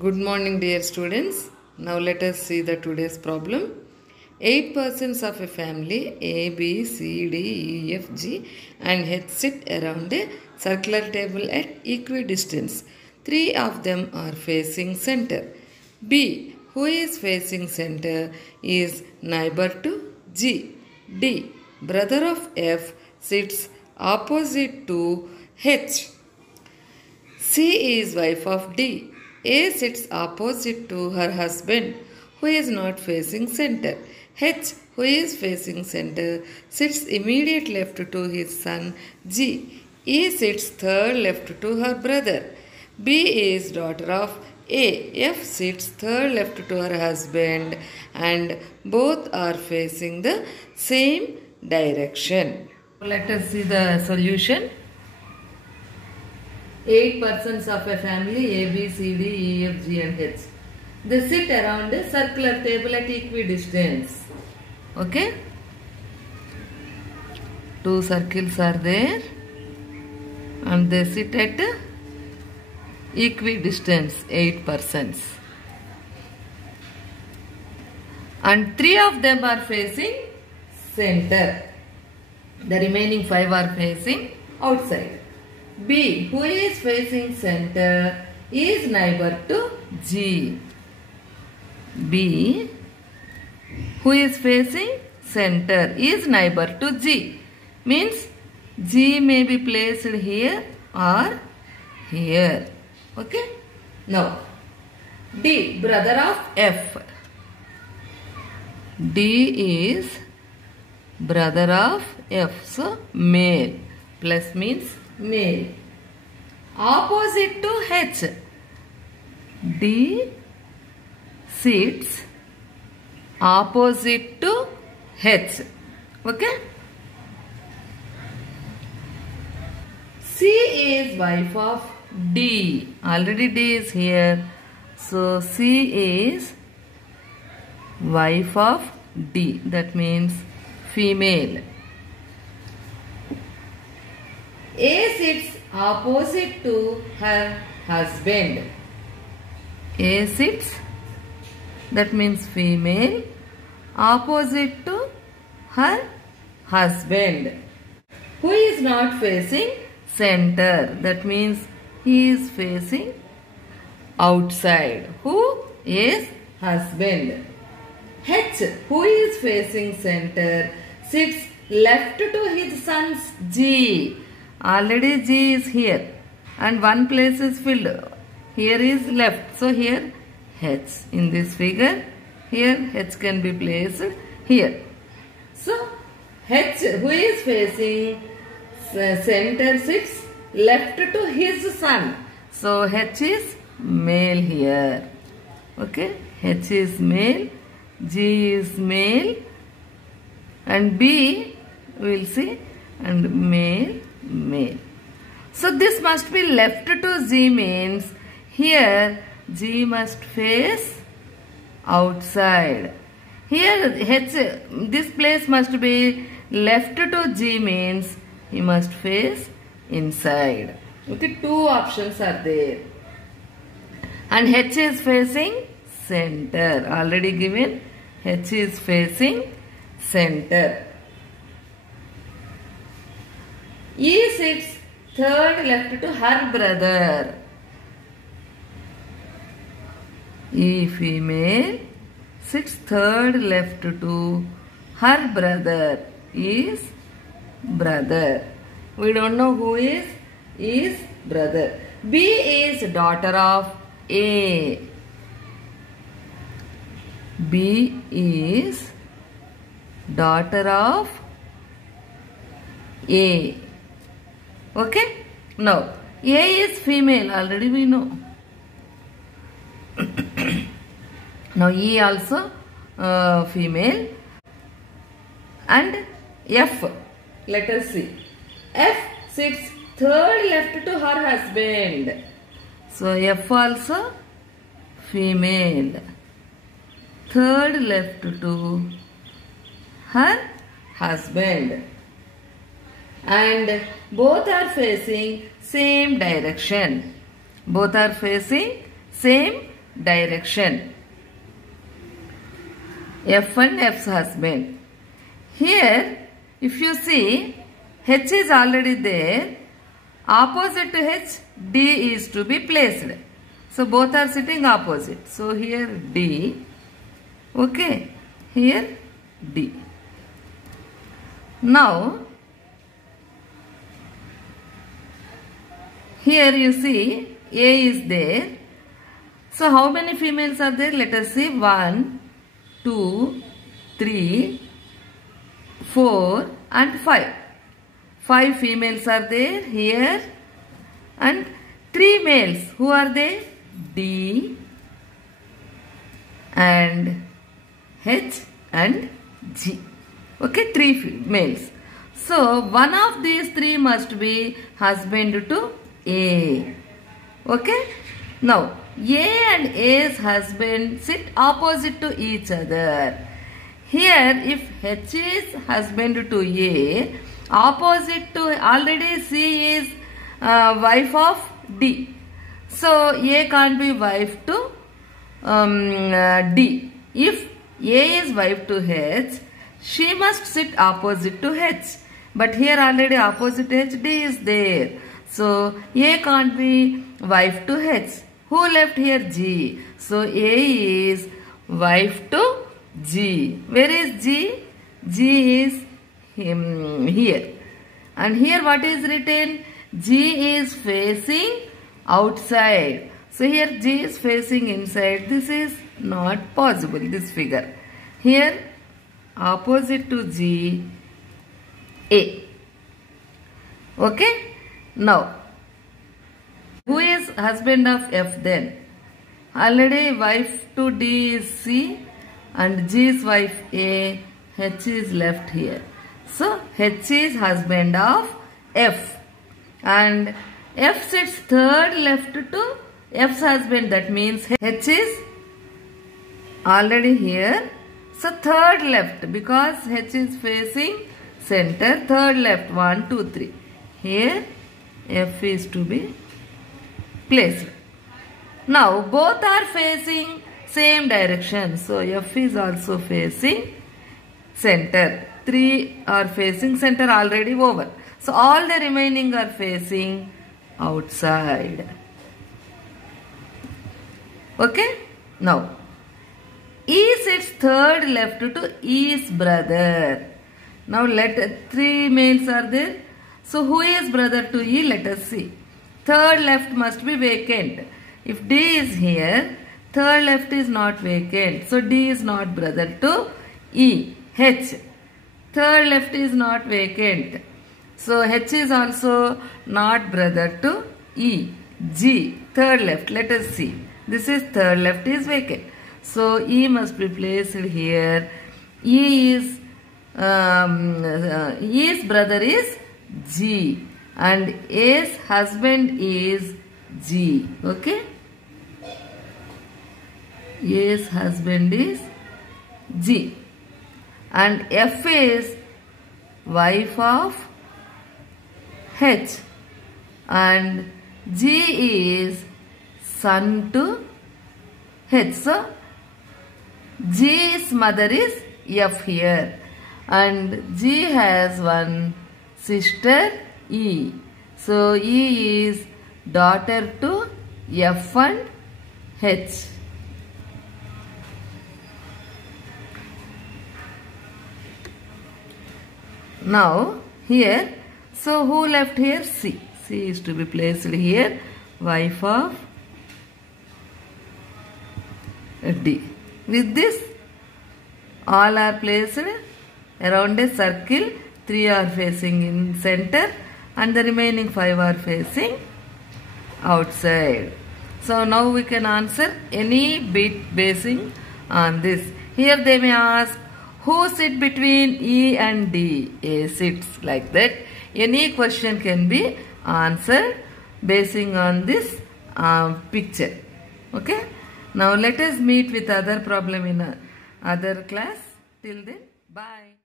Good morning, dear students. Now let us see the today's problem. 8 persons of a family A, B, C, D, E, F, G and H sit around a circular table at equidistance. 3 of them are facing center. B, who is facing center, is neighbor to G. D, brother of F, sits opposite to H. C is wife of D. A sits opposite to her husband, who is not facing center. H, who is facing center, sits immediate left to his son G. E sits third left to her brother. B is daughter of A. F sits third left to her husband, and both are facing the same direction. Let us see the solution. 8 persons of a family A, B, C, D, E, F, G and H. They sit around a circular table at equidistance. Okay? 2 circles are there and they sit at equidistance, 8 persons. And 3 of them are facing center. The remaining 5 are facing outside. B, who is facing center, is neighbor to G. B, who is facing center, is neighbor to G. Means G may be placed here or here. Okay? Now, D, brother of F. D is brother of F. So, male. Plus means male. Opposite to H. D sits opposite to H. Okay? C is wife of D. Already D is here. So C is wife of D. That means female. A sits opposite to her husband. A sits, that means female, opposite to her husband, who is not facing center. That means he is facing outside. Who is husband. H, who is facing center, sits left to his son's G. Already G is here and one place is filled. Here is left. So here H. In this figure, here H can be placed here. So H, who is facing center, sits left to his son. So H is male here. Okay. H is male. G is male. And B we will see, and male. So this must be left to G, means here G must face outside. Here H, this place must be left to G, means he must face inside. Okay, 2 options are there. And H is facing center. Already given. H is facing center. E sits third left to her brother. E female sits third left to her brother. Is brother. We don't know who is brother. B is daughter of A. B is daughter of A. Okay? Now, A is female. Already we know. Now, E also female. And F. Let us see. F sits third left to her husband. So, F also female. Third left to her husband. And both are facing same direction. Both are facing same direction. F and F's husband. Here, if you see, H is already there. Opposite to H, D is to be placed. So, both are sitting opposite. So, here D. Okay. Here D. Now, here you see A is there. So, how many females are there? Let us see. 1, 2, 3, 4 and 5. 5 females are there here and 3 males. Who are they? D and H and G. Okay, 3 males. So, one of these 3 must be husband to A. Okay. Now, A and A's husband sit opposite to each other. Here, if H is husband to A, opposite to already C is wife of D. So, A can't be wife to D. If A is wife to H, she must sit opposite to H. But here already opposite H, D is there. So, A can't be wife to H. Who left here? G. So, A is wife to G. Where is G? G is here. And here what is written? G is facing outside. So, here G is facing inside. This is not possible, this figure. Here, opposite to G, A. Okay? Now, who is husband of F then? Already wife to D is C and G's wife A, H is left here. So, H is husband of F and F sits third left to F's husband. That means H is already here. So, third left because H is facing center. Third left 1, 2, 3. Here F is to be placed. Now, both are facing same direction. So, F is also facing center. 3 are facing center already over. So, all the remaining are facing outside. Okay? Now, E sits third left to E's brother. Now, let 3 males are there. So, who is brother to E? Let us see. Third left must be vacant. If D is here, third left is not vacant. So, D is not brother to E. H. Third left is not vacant. So, H is also not brother to E. G. Third left. Let us see. This is third left is vacant. So, E must be placed here. E's brother is G and A's husband is G. Okay? A's husband is G. And F is wife of H. And G is son to H. So, G's mother is F here. And G has one sister E. So, E is daughter to F and H. Now, here, so who left here? C. C is to be placed here, wife of D. With this, all are placed around a circle. 3 are facing in center and the remaining 5 are facing outside. So, now we can answer any bit basing on this. Here they may ask, who sit between E and D? A sits like that. Any question can be answered basing on this picture. Okay. Now let us meet with other problem in other class. Till then, bye.